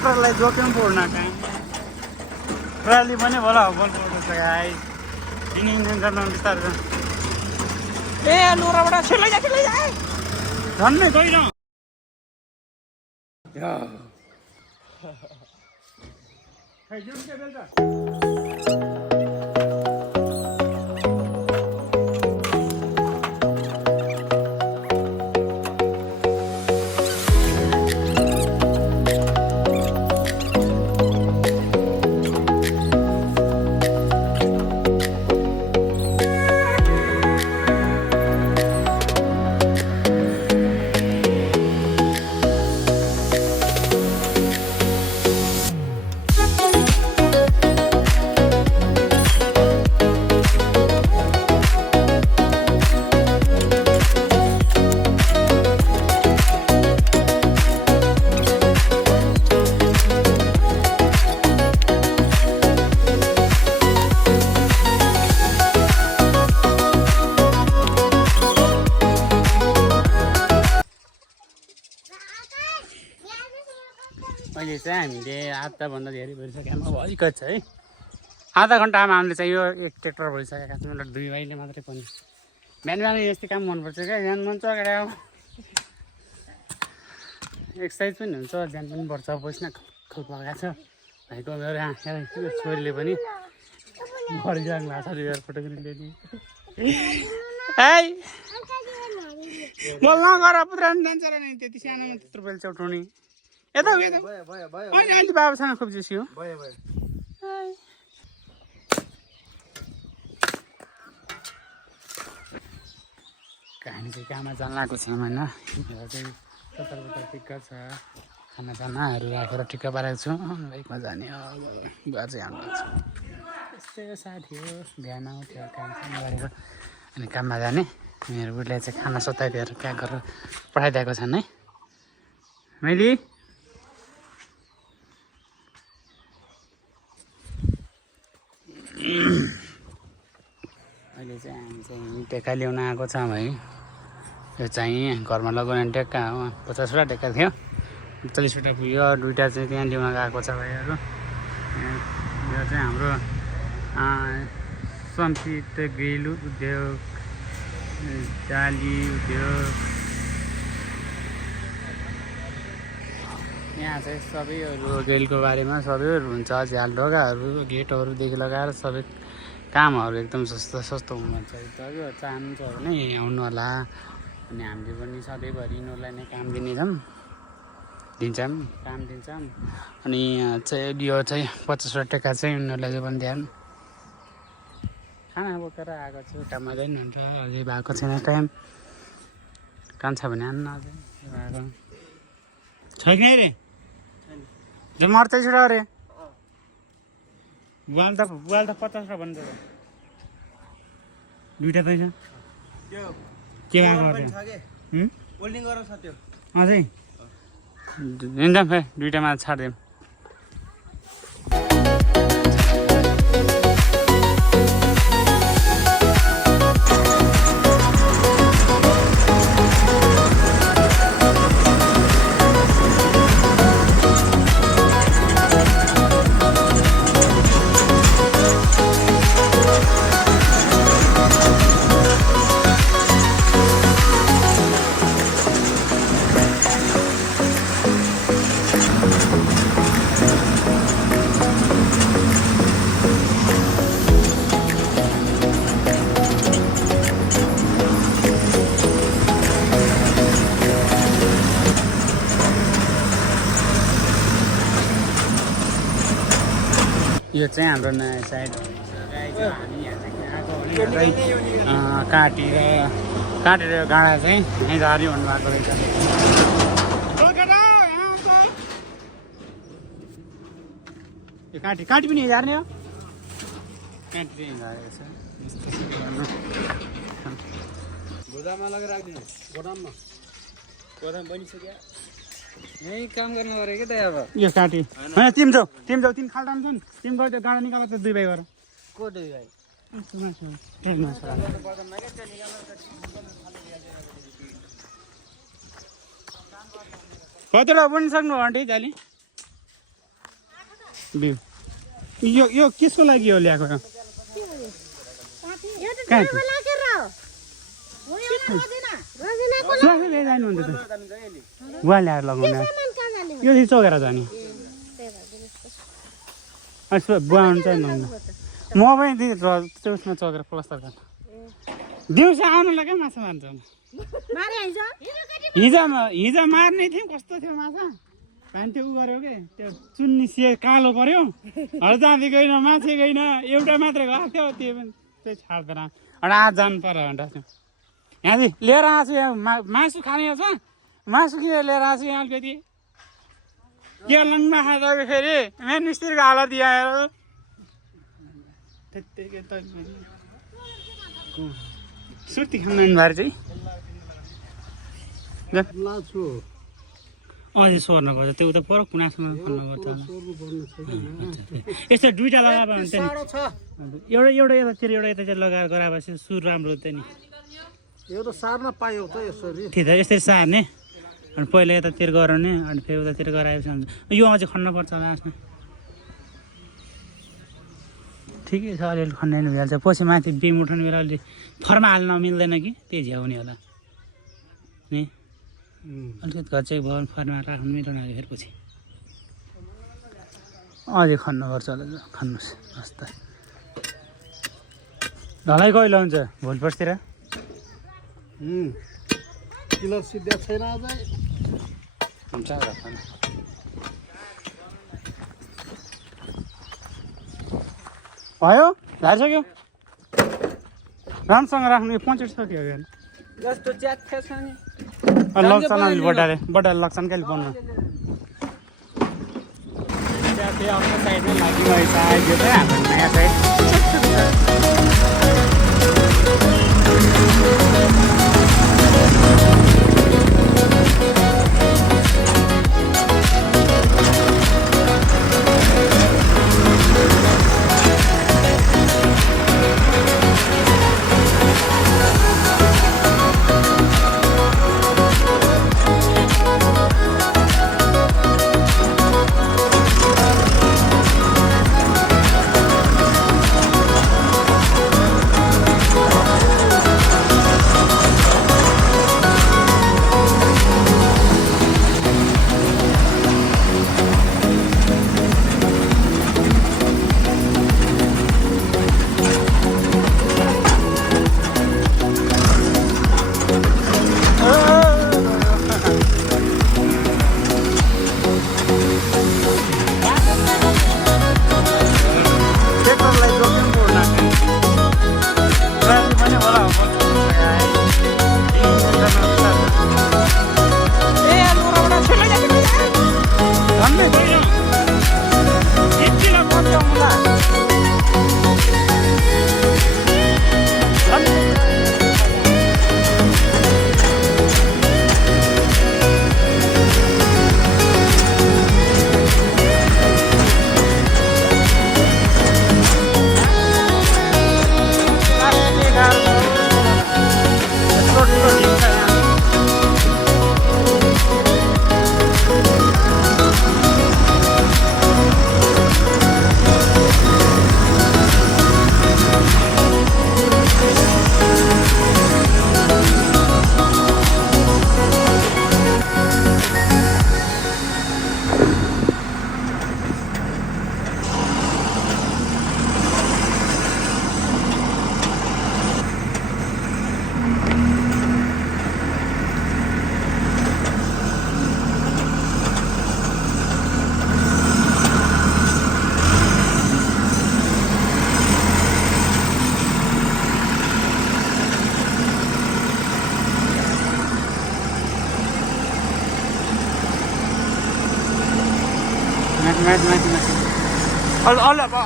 ट्रकलाई जोख्यौँ फोड्न कहाँ ट्रली पनि बोला बोल फोड्छ गाई दिने इन्जन गर्न बिस्तारो ए लोराबाट छिर्लै जा झन्नै गइरह खै जुन के बेल्छ अहिले चाहिँ हामीले आधाभन्दा धेरै भइसक्यो अब अलिकति छ है आधा घन्टामा हामीले चाहिँ यो एक ट्र्याक्टर भइसकेका छौँ र दुई भाइले मात्रै पनि बिहान बिहान यस्तै काम मनपर्छ क्या ज्यान मन चकेर एक्सर्साइज पनि हुन्छ ज्यान पनि बढ्छ पैसा खुब लगाएको छ भाइको मेरो छोरीले पनि गरिरहनु भएको छ रिभर फोटो पनि ल्याइदिनु है बोल नगर पुत्रानी जान्छ र नि त्यति सानोमा त्यत्रो बेलचा उठाउने यता अहिले बाबासँग खुब जोसियो कहानी चाहिँ कहाँमा जान लागेको छौँ होइन यहाँ चाहिँ कतार टिक्का छ खानासानाहरू राखेर टिक्का पारेको छु बाइकमा जाने बुवा चाहिँ हाम्रो यस्तै साथी हो बिहान उठ्यो कामसाम गरेर अनि काममा जाने मेरो बुढीलाई चाहिँ खाना सताइदिएर प्याक गरेर पठाइदिएको छन् है मैले अहिले चाहिँ हामी चाहिँ टेक्का ल्याउन आएको छौँ है यो चाहिँ घरमा लगाउने टेक्का हो 50वटा टेक्का थियो 40वटा पुग्यो दुईवटा चाहिँ त्यहाँ ल्याउन गएको छ भाइहरू यो चाहिँ हाम्रो संस्कृत ग्रिल उद्योग जाली उद्योग यहाँ चाहिँ सबैहरू ग्रिलको बारेमा सबैहरू हुन्छ झ्याल ढोकाहरू गेटहरूदेखि लगाएर सबै कामहरू एकदम सस्तो हुनुहुन्छ तपाईँहरू चाहनुहुन्छ भने आउनु होला अनि हामीले पनि सधैँभरि यिनीहरूलाई नै काम दिन्छौँ काम दिन्छौँ अनि चाहिँ यो चाहिँ 50वटा टेक्का चाहिँ उनीहरूलाई चाहिँ पनि ध्यान खाना बोकेर आएको छु काममा जानुहुन्छ अझै भएको छैन टाइम काम छ भने आउनु अझै आएको छैन अरे जो मर्दै छ अरे बुवाल त 50वटा भन्छ दुईवटा पैसा के अझै हिँड्छौँ फे दुईवटामा छाडिदिउँ यो चाहिँ हाम्रो नयाँ साइड काटेर गाडा चाहिँ यहीँ झारी भन्नुभएको रहेछ यो काटी पनि झार्ने हो काटी चाहिँ झारेको छ गोदाममा लगेर राखिदिनु गोदाममा बनिसक्यो यही काम गर्नु पऱ्यो क्या त अब यो काटी होइन तिमी जाऊ तिमी खाल्टाम छ नि तिमी गयो त्यो गाडा निकाल त दुई भाइ गर को दुई भाइ कतिवटा बनिसक्नु आँटी जाली बिउ यो केसको लागि हो ल्याएको कहाँ जानुहुन्छ त उहाँ ल्याएर लगाउने यो चाहिँ चोकेर जाने बुवा हुन्छ नि म पनि त्यसमा चोकेर प्लस्तर गर्न दिउँसो आउनुलाई क्या माछा मार्छ हिजो मार्ने थियौँ कस्तो थियो माछा भान त्यो उ गऱ्यो के त्यो चुन्नी सिए कालो पर्यो हडजाँदी गएन माछे गएन एउटा मात्रै गएको थियो त्यो पनि त्यही छाड्दैन आज जानु पर्यो भनेर थियो यहाँ चाहिँ लिएर आएको छु यहाँ मासु खाने छ मासु किन लिएर आएको छु यहाँ अलिकति के लङमा खाँदा फेरि मेन मिस्त्रीको हालत आएर त्यत्तिकै त सुर्ती खानु भएर चाहिँ अझै सोर्नुपर्छ त्यो त पर कुनासम्म खोल्नुपर्छ यस्तो दुइटा लगाएर हुन्छ नि एउटा यतातिर एउटा यतातिर लगाएर गराएपछि सुर राम्रो हुन्छ नि यो त सार्न पायो त यसरी त्यही त यसरी सार्ने अनि पहिला यतातिर गराउने अनि फेरि उतातिर गराएपछि हुन्छ यो अझै खन्नुपर्छ होला आफ्नो ठिकै छ अलिअलि खन्दैन भइहाल्छ पछि माथि बिम उठाउने बेला अलि फर्मा हाल्न मिल्दैन कि त्यही झ्याउने होला नि अलिकति घर चाहिँ भयो फर्मा राख्नु मिल्दैन फेरि पछि अझै खन्नुपर्छ होला खन्नुहोस् हस् त ढलाइ कहिले हुन्छ भोलि पर्सितिर किलर सिद्ध्या छैन अझै हुन्छ भयो झारिसक्यो राम्रोसँग राख्नु यो 65 छ त्यो जस्तो च्याक छ नि लग्छन् अलि बड्डाले लग्छन् कहिले पर्नु त्यो आफ्नो साइडमै लागिरहेछ यो चाहिँ हाम्रो नयाँ साइड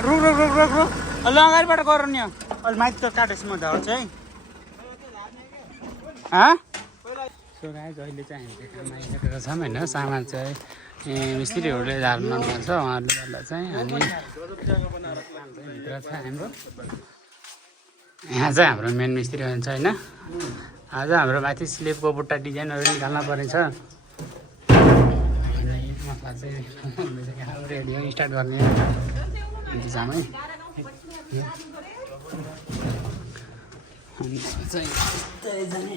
रुक अलि अगाडिबाट गर नि अलि माथि त काटेपछि म झर्छ है सो गाइस अहिले चाहिँ हामी काममा आइसकेका छौँ होइन सामान चाहिँ मिस्त्रीहरूले झार्नु पर्छ उहाँहरूले गर्दा चाहिँ अनि भित्र छ हाम्रो यहाँ चाहिँ हाम्रो मेन मिस्त्री हुन्छ होइन आज हाम्रो माथि स्लिपको बुट्टा डिजाइनहरू निकाल्न पर्नेछ मसला चाहिँ रेडी स्टार्ट गर्ने जाम है अनि चाहिँ यस्तै जाने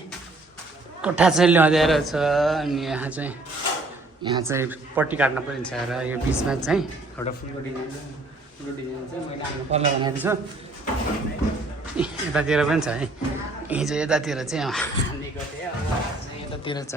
कोठा चाहिँ ल्याउँदै रहेछ अनि यहाँ चाहिँ पट्टी काट्न परिन्छ र यो बिचमा चाहिँ एउटा फुलको डिजाइन चाहिँ मैले आफ्नो कलर बनाएको छु यतातिर पनि छ है हिजो यतातिर चाहिँ हालेको थिएँ अब चाहिँ यतातिर छ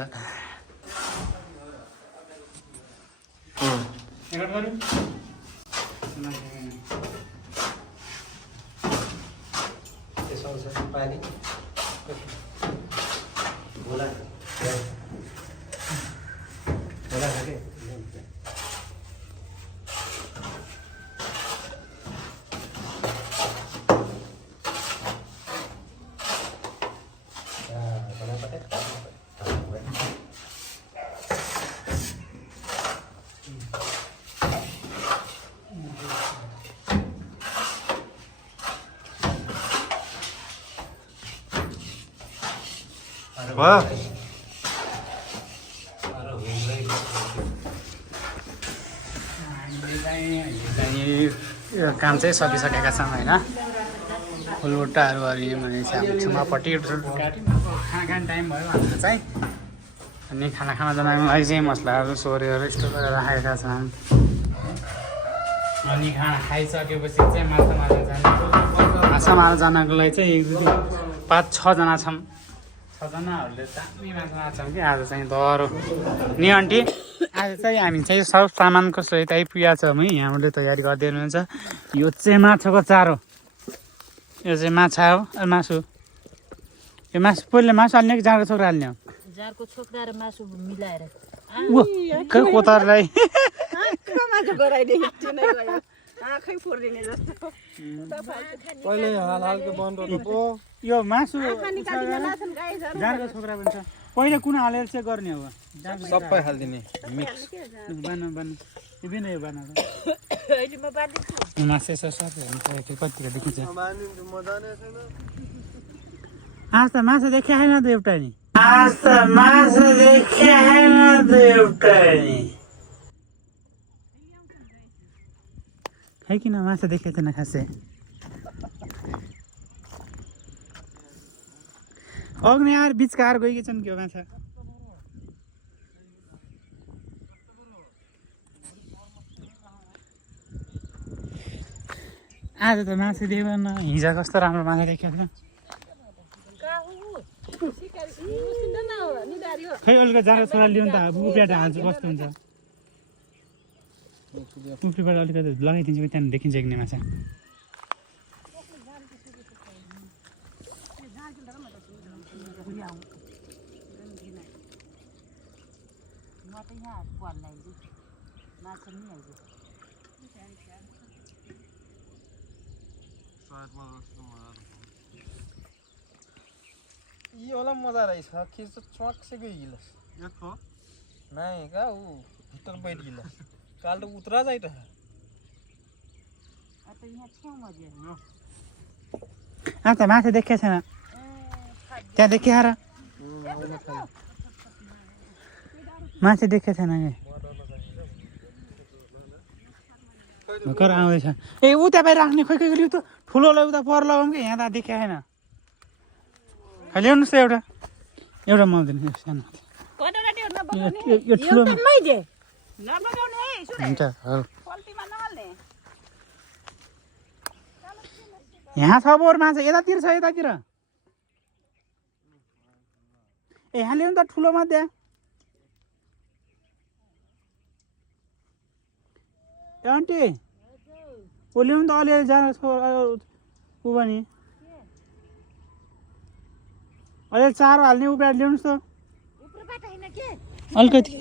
वाह यो काम चाहिँ सकिसकेका छौँ होइन फुलबुट्टाहरू हरियो भने छेउमापट्टि खाना खाने टाइम भयो भनेर चाहिँ अनि खाना जानको लागि चाहिँ मसलाहरू सोरेर यस्तो गरेर राखेका छन् अनि खाना खाइसकेपछि चाहिँ माछा मार्न जानको लागि चाहिँ 5-6 जना छौँ 6 जनाहरूले दामी माछा मार्छौँ कि आज चाहिँ दह्रो नि आन्टी आज चाहिँ हामी चाहिँ सब सामानको सहित आइपुगेका छौँ है यहाँबाट तयारी गर्दै हुनुहुन्छ यो चाहिँ माछाको चारो यो चाहिँ माछा हो मासु यो मासु पहिले मासु हाल्ने कि जाँडको छोक्रा हाल्ने हो जाँडको छोक्रा र मासु मिलाएर कोतरलाई पहिले हालको बन्द पो यो मासु जाँडको छोक्रा पनि छ पहिला कुन हालेर चाहिँ गर्ने हो सबै हालिदिने मिक्स मासु यसो कतितिर देखिन्छ आज त माछा देखिया छैन त एउटा नि है किन माछा देखेको थिएन खासै अग्नि आएर बिचका आएर गएकी छन् के हो माछा आज त माछा देख्दैन हिजो कस्तो राम्रो माछा देखेको थियो खै अलिक जाँडो छोरा लिउँ त उफ्रिएर हाल्छु कस्तो हुन्छ उफ्रीबाट अलिकति लगाइदिन्छु कि त्यहाँदेखि देखिन्छ कि माछा ये वाला मजा रहेछ खिच चुवाक से गइगिलस यतो नाही का ऊ भित्र बैठ गिलस काल त उतरा जाइ त आता यहाँ छेउमा दियो त माछा देखेको छैन त्यहाँ देखाएर माछा देखेको छैन कि भर्खर आउँदैछ ए उता बाहिर राख्ने खोइ खोइ लिउ त ठुलोलाई उता पर लगाउँ कि यहाँ त देखाएको छैन ल्याउनुहोस् त एउटा माउँदैन यो सानो यो ठुलो हुन्छ यहाँ छ बोर माछा यतातिर छ यतातिर ए यहाँ ल्याउनु त ठुलो मात्या ए आन्टी ओ ल्याउनु त अलिअलि जानु ऊ भने अलिअलि चारो हाल्ने उबाट ल्याउनुहोस् त अलिकति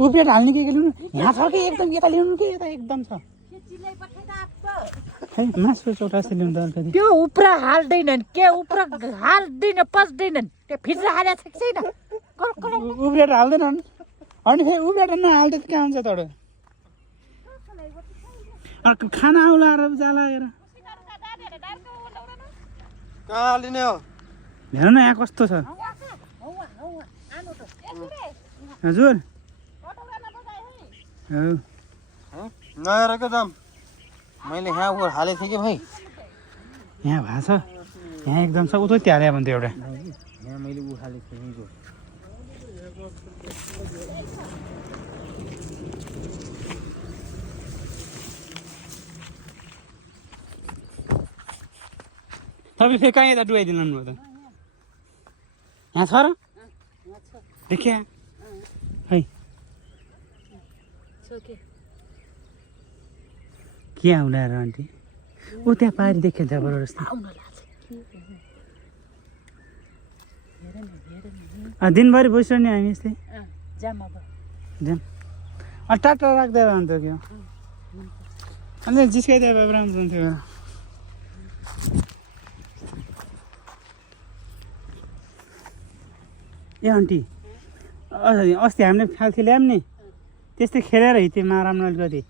उब्रेट हाल्ने के ल्याउनु यहाँ छ कि एकदम यता ल्याउनु कि यता एकदम छ खै मासु चौटा जस्तो ल्याउनु त अलिकति त्यो उप्रा हाल्दैनन् के उप्रा हाल्दैन पस्दैनन् त्यो फिर्जा हालेको छ कि छैन उब्रेट हाल्दैनन् अनि फेरि उब्रेट नहाल्दै त कहाँ हुन्छ त अर्को खाना आउला र जाला हेर कहाँ लिने हो हेर्नु न यहाँ कस्तो छ हजुर हो नहेरेको दाम मैले यहाँ ऊ हालेको थिएँ कि भाइ यहाँ भएको छ यहाँ एकदम छ उतै त्याले भन्थ्यो एउटा यहाँ मैले ऊ हालेको थिएँ हिजो तपाईँ फेरि कहाँ यता डुबाइदिनु भयो त यहाँ छ र देखिया है के आउला र आन्टी ऊ त्यहाँ पारी देखिन्छ जबरजस्त दिनभरि बस्यो नि हामी यस्तै जाम टाढा राख्दै रहन्थ्यो क्या अनि जिस्काइदिए भए राम्रो हुन्थ्यो ए आन्टी अस्ति हामीले फाल्थी ल्यायौँ नि त्यस्तै खेलेर हिँड्थ्यो माराम अलिकति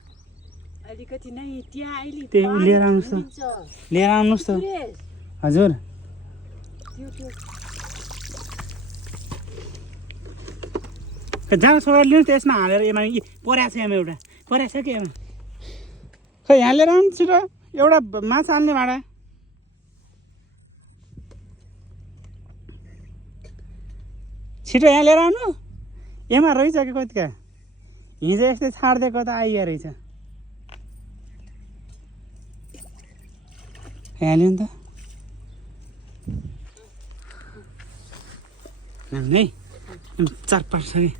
अलिकति नै त्यहाँ अहिले त्यही लिएर आउनुहोस् त लिएर आउनुहोस् त हजुर जहाँ छोडेर लिनु त्यसमा हालेर एमा परेको छ एमा एउटा परेको छ कि एमा खै यहाँ लिएर आउनु छिटो एउटा माछा हाल्ने भाडा छिटो यहाँ लिएर आउनु एमा रहेछ कि कतिका हिजो यस्तै छाडिदिएको त आइया रहेछ यहाँ लिनु त है चार पाँच छ कि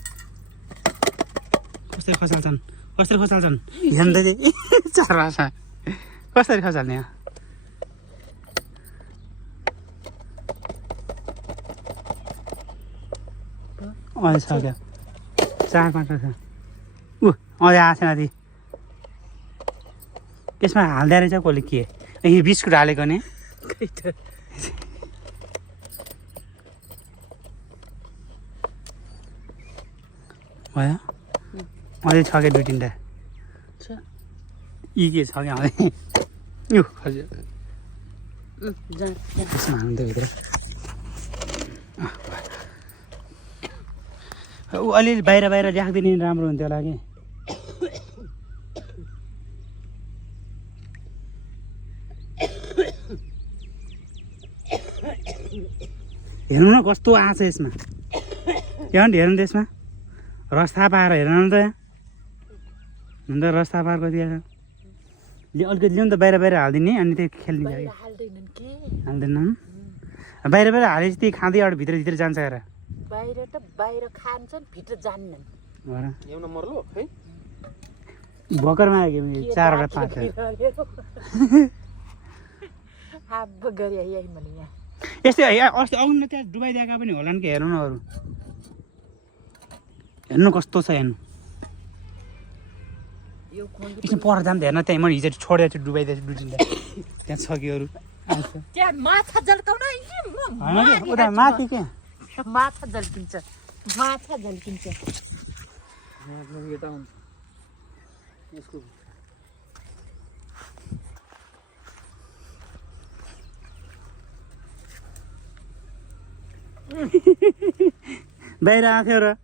कसरी खसाल्छन् हेर्नु त चार भाषा कसरी खसाल्ने हो अझै छ क्या चार पाँच छ अझै आएको छैन ती त्यसमा हाल्दो रहेछ कसले के यही बिस्कुट हालेको नि भयो अझै छ क्या दुई तिनवटा यी के छ क्या अझै यो हजुर त्यसमा हाल्नु त भित्र ऊ अलिअलि बाहिर राखिदिने राम्रो हुन्थ्यो होला कि हेर्नु न कस्तो आछ यसमा यहाँ हेर्नु त यसमा रस थाहा पाएर हेर्नु त यहाँ हुन त रस थाहा पाएर कति अलिकति ल्याउनु त बाहिर हालिदिने अनि त्यो खेल्ने हाल्दैनन् बाहिर हालेपछि त्यही खाँदै एउटा भित्र जान्छ हेर बाहिर खान्छन् भित्र जान्नन् एउटा मर्लो है भर्खरमा आयो कि चारवटा पाँचवटा यस्तै अस्ति आउनु त्यहाँ डुबाइदिएका पनि होला नि कि हेर्नु न अरू हेर्नु कस्तो छ हेर्नु एकछिन पर जानु हेर्न त्यहाँ मैले हिजो छोडेको छु डुबाइदिएछु दुई तिनवटा त्यहाँ छ कि अरू होइन कि उता माथि के माछा झल्किन्छ बाहिर आएको थियो र